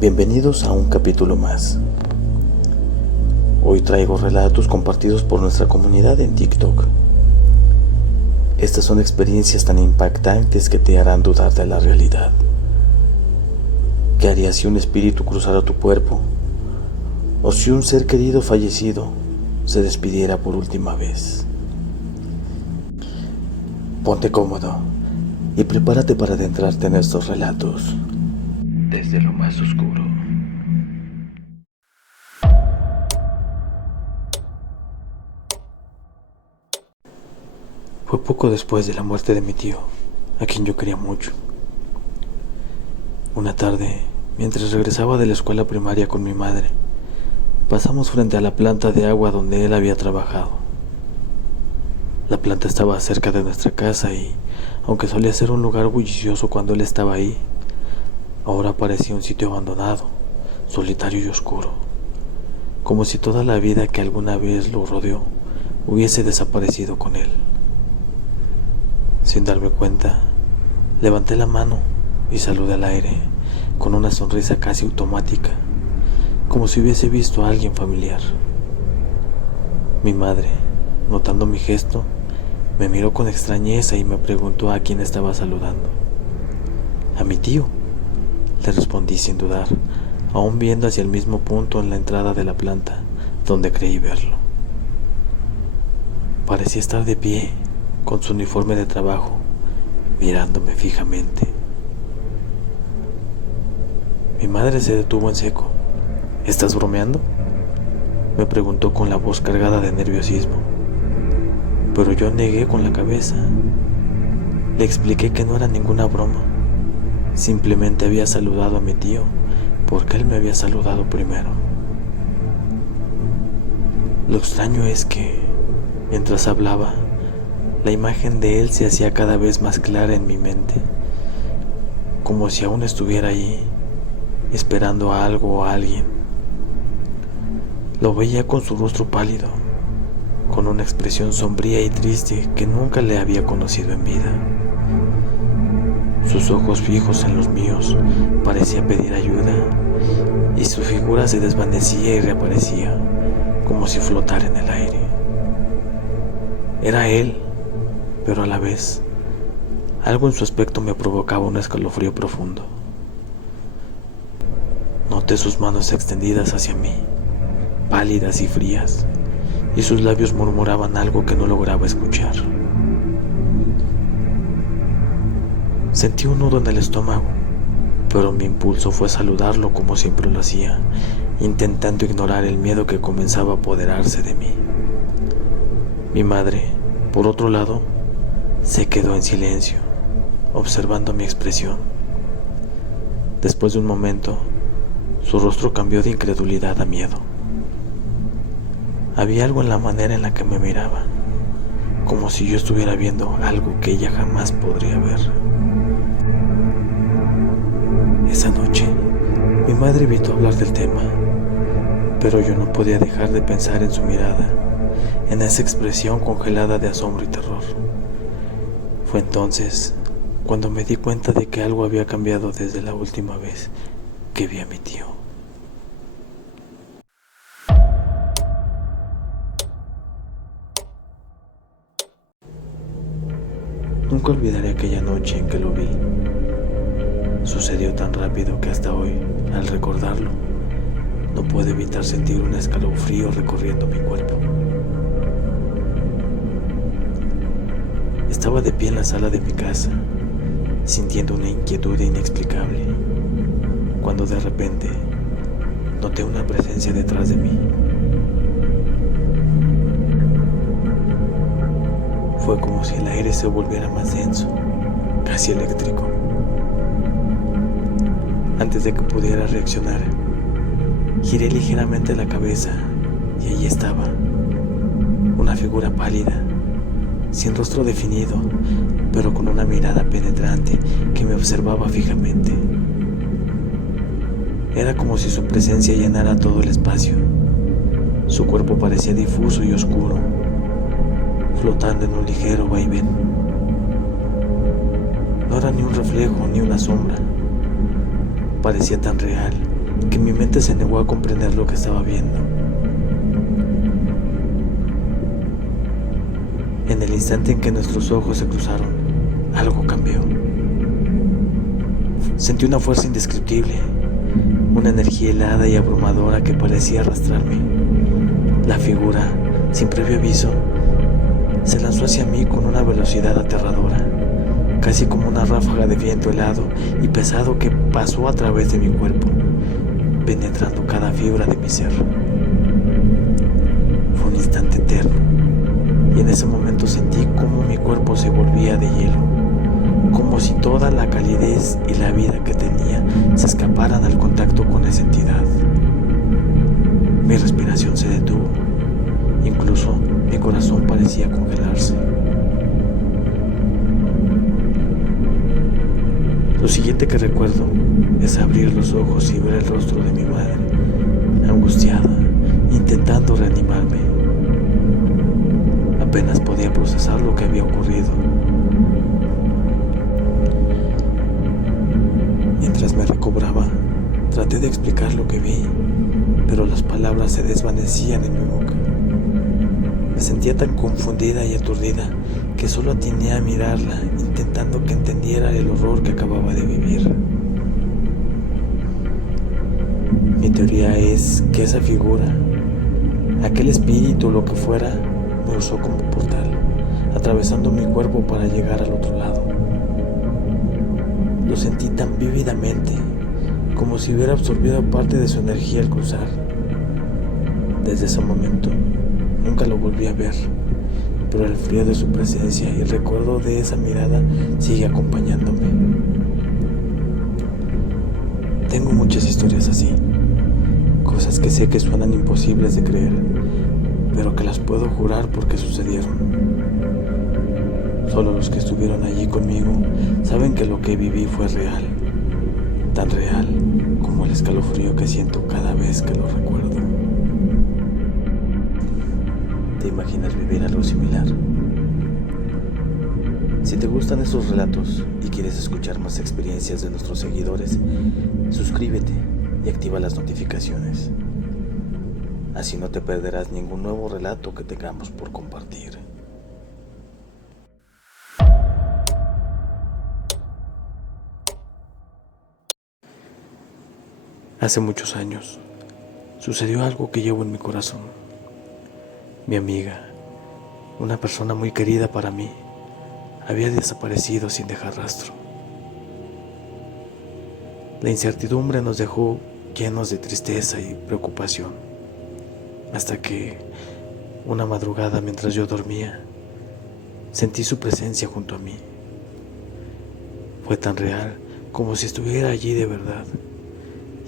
Bienvenidos a un capítulo más. Hoy traigo relatos compartidos por nuestra comunidad en TikTok. Estas son experiencias tan impactantes que te harán dudar de la realidad. ¿Qué harías si un espíritu cruzara tu cuerpo? ¿O si un ser querido fallecido se despidiera por última vez? Ponte cómodo y prepárate para adentrarte en estos relatos desde lo más oscuro. Fue poco después de la muerte de mi tío, a quien yo quería mucho. Una tarde, mientras regresaba de la escuela primaria con mi madre, pasamos frente a la planta de agua donde él había trabajado. La planta estaba cerca de nuestra casa y, aunque solía ser un lugar bullicioso cuando él estaba ahí, ahora parecía un sitio abandonado, solitario y oscuro, como si toda la vida que alguna vez lo rodeó hubiese desaparecido con él. Sin darme cuenta, levanté la mano y saludé al aire con una sonrisa casi automática, como si hubiese visto a alguien familiar. Mi madre, notando mi gesto, me miró con extrañeza y me preguntó a quién estaba saludando. A mi tío, le respondí sin dudar, aún viendo hacia el mismo punto en la entrada de la planta donde creí verlo. Parecía estar de pie, con su uniforme de trabajo, mirándome fijamente. Mi madre se detuvo en seco. ¿Estás bromeando?, me preguntó con la voz cargada de nerviosismo. Pero yo negué con la cabeza. Le expliqué que no era ninguna broma. Simplemente había saludado a mi tío porque él me había saludado primero. Lo extraño es que, mientras hablaba, la imagen de él se hacía cada vez más clara en mi mente, como si aún estuviera allí, esperando a algo o a alguien. Lo veía con su rostro pálido, con una expresión sombría y triste que nunca le había conocido en vida. Sus ojos fijos en los míos parecía pedir ayuda, y su figura se desvanecía y reaparecía, como si flotara en el aire. Era él, pero a la vez, algo en su aspecto me provocaba un escalofrío profundo. Noté sus manos extendidas hacia mí, pálidas y frías, y sus labios murmuraban algo que no lograba escuchar. Sentí un nudo en el estómago, pero mi impulso fue saludarlo como siempre lo hacía, intentando ignorar el miedo que comenzaba a apoderarse de mí. Mi madre, por otro lado, se quedó en silencio, observando mi expresión. Después de un momento, su rostro cambió de incredulidad a miedo. Había algo en la manera en la que me miraba, como si yo estuviera viendo algo que ella jamás podría ver. Esa noche, mi madre evitó hablar del tema, pero yo no podía dejar de pensar en su mirada, en esa expresión congelada de asombro y terror. Fue entonces cuando me di cuenta de que algo había cambiado desde la última vez que vi a mi tío. Nunca olvidaré aquella noche en que lo vi. Sucedió tan rápido que hasta hoy, al recordarlo, no puedo evitar sentir un escalofrío recorriendo mi cuerpo. Estaba de pie en la sala de mi casa, sintiendo una inquietud inexplicable, cuando de repente noté una presencia detrás de mí. Fue como si el aire se volviera más denso, casi eléctrico. Antes de que pudiera reaccionar, giré ligeramente la cabeza y allí estaba, una figura pálida, sin rostro definido, pero con una mirada penetrante que me observaba fijamente. Era como si su presencia llenara todo el espacio. Su cuerpo parecía difuso y oscuro, flotando en un ligero vaivén. No era ni un reflejo ni una sombra. Parecía tan real que mi mente se negó a comprender lo que estaba viendo. En el instante en que nuestros ojos se cruzaron, algo cambió. Sentí una fuerza indescriptible, una energía helada y abrumadora que parecía arrastrarme. La figura, sin previo aviso, se lanzó hacia mí con una velocidad aterradora, casi como una ráfaga de viento helado y pesado que pasó a través de mi cuerpo, penetrando cada fibra de mi ser. Fue un instante eterno, y en ese momento sentí cómo mi cuerpo se volvía de hielo, como si toda la calidez y la vida que tenía se escaparan al contacto con esa entidad. Mi respiración se detuvo, incluso mi corazón parecía congelarse. Lo siguiente que recuerdo es abrir los ojos y ver el rostro de mi madre, angustiada, intentando reanimarme. Apenas podía procesar lo que había ocurrido. Mientras me recobraba, traté de explicar lo que vi, pero las palabras se desvanecían en mi boca. Me sentía tan confundida y aturdida que solo atiné a mirarla, intentando que entendiera el horror que acababa de vivir. Mi teoría es que esa figura, aquel espíritu o lo que fuera, me usó como portal, atravesando mi cuerpo para llegar al otro lado. Lo sentí tan vívidamente, como si hubiera absorbido parte de su energía al cruzar. Desde ese momento, nunca lo volví a ver, pero el frío de su presencia y el recuerdo de esa mirada sigue acompañándome. Tengo muchas historias así, cosas que sé que suenan imposibles de creer, pero que las puedo jurar porque sucedieron. Solo los que estuvieron allí conmigo saben que lo que viví fue real, tan real como el escalofrío que siento cada vez que lo recuerdo. ¿Te imaginas vivir algo similar? Si te gustan estos relatos y quieres escuchar más experiencias de nuestros seguidores, suscríbete y activa las notificaciones. Así no te perderás ningún nuevo relato que tengamos por compartir. Hace muchos años sucedió algo que llevo en mi corazón. Mi amiga, una persona muy querida para mí, había desaparecido sin dejar rastro. La incertidumbre nos dejó llenos de tristeza y preocupación, hasta que, una madrugada mientras yo dormía, sentí su presencia junto a mí. Fue tan real como si estuviera allí de verdad,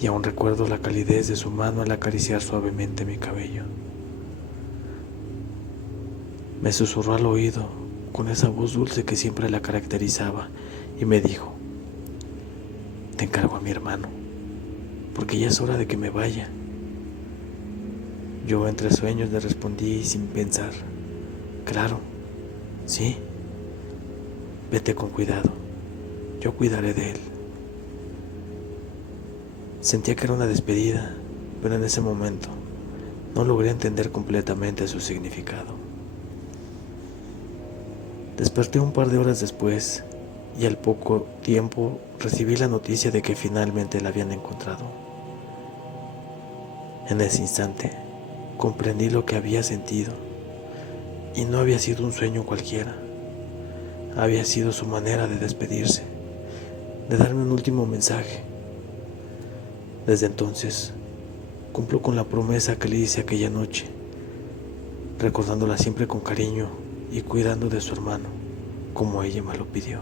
y aún recuerdo la calidez de su mano al acariciar suavemente mi cabello. Me susurró al oído con esa voz dulce que siempre la caracterizaba y me dijo: te encargo a mi hermano, porque ya es hora de que me vaya. Yo entre sueños le respondí sin pensar: claro, sí, vete con cuidado, yo cuidaré de él. Sentía que era una despedida, pero en ese momento no logré entender completamente su significado. Desperté un par de horas después y al poco tiempo recibí la noticia de que finalmente la habían encontrado. En ese instante comprendí lo que había sentido y no había sido un sueño cualquiera. Había sido su manera de despedirse, de darme un último mensaje. Desde entonces cumplo con la promesa que le hice aquella noche, recordándola siempre con cariño y cuidando de su hermano, como ella me lo pidió.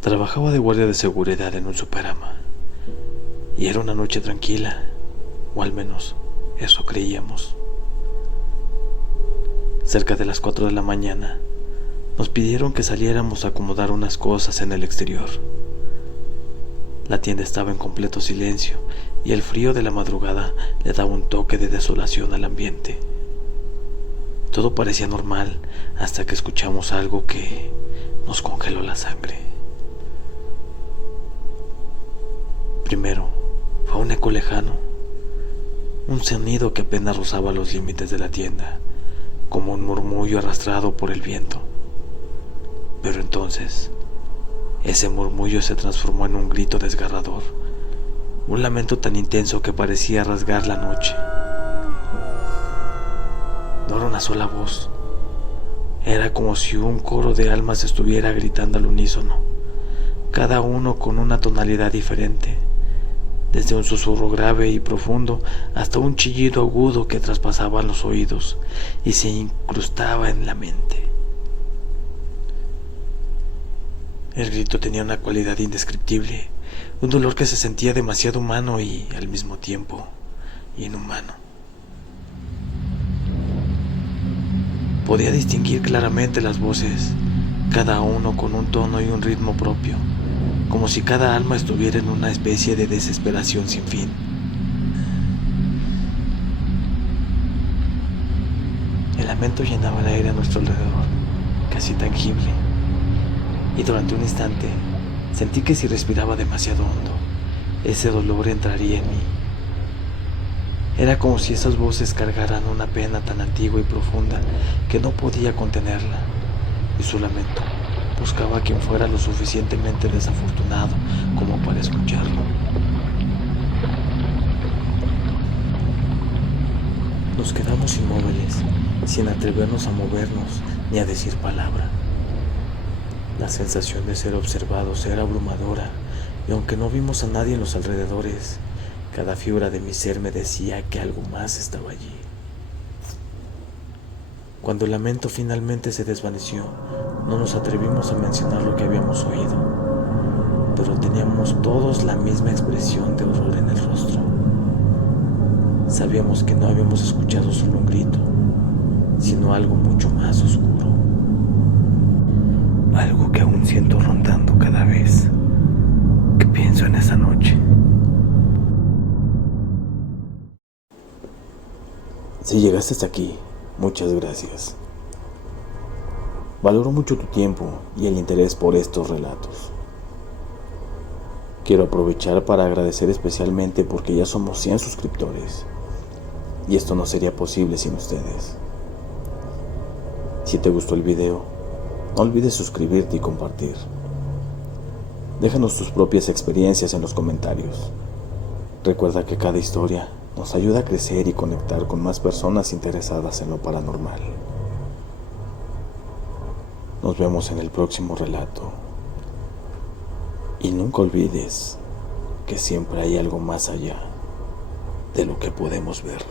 Trabajaba de guardia de seguridad en un Superama, y era una noche tranquila, o al menos eso creíamos. Cerca de las 4 de la mañana, nos pidieron que saliéramos a acomodar unas cosas en el exterior. La tienda estaba en completo silencio y el frío de la madrugada le daba un toque de desolación al ambiente. Todo parecía normal hasta que escuchamos algo que nos congeló la sangre. Primero, fue un eco lejano, un sonido que apenas rozaba los límites de la tienda, como un murmullo arrastrado por el viento. Pero entonces, ese murmullo se transformó en un grito desgarrador, un lamento tan intenso que parecía rasgar la noche. No era una sola voz, era como si un coro de almas estuviera gritando al unísono, cada uno con una tonalidad diferente, desde un susurro grave y profundo hasta un chillido agudo que traspasaba los oídos y se incrustaba en la mente. El grito tenía una cualidad indescriptible, un dolor que se sentía demasiado humano y, al mismo tiempo, inhumano. Podía distinguir claramente las voces, cada uno con un tono y un ritmo propio, como si cada alma estuviera en una especie de desesperación sin fin. El lamento llenaba el aire a nuestro alrededor, casi tangible, y durante un instante sentí que si respiraba demasiado hondo, ese dolor entraría en mí. Era como si esas voces cargaran una pena tan antigua y profunda que no podía contenerla, y su lamento buscaba a quien fuera lo suficientemente desafortunado como para escucharlo. Nos quedamos inmóviles, sin atrevernos a movernos ni a decir palabra. La sensación de ser observados era abrumadora, y aunque no vimos a nadie en los alrededores, cada fibra de mi ser me decía que algo más estaba allí. Cuando el lamento finalmente se desvaneció, no nos atrevimos a mencionar lo que habíamos oído, pero teníamos todos la misma expresión de horror en el rostro. Sabíamos que no habíamos escuchado solo un grito, sino algo mucho más oscuro. Algo que aún siento rondando cada vez que pienso en esa noche. Si llegaste hasta aquí, muchas gracias. Valoro mucho tu tiempo y el interés por estos relatos. Quiero aprovechar para agradecer especialmente porque ya somos 100 suscriptores y esto no sería posible sin ustedes. Si te gustó el video, no olvides suscribirte y compartir. Déjanos tus propias experiencias en los comentarios. Recuerda que cada historia nos ayuda a crecer y conectar con más personas interesadas en lo paranormal. Nos vemos en el próximo relato. Y nunca olvides que siempre hay algo más allá de lo que podemos ver.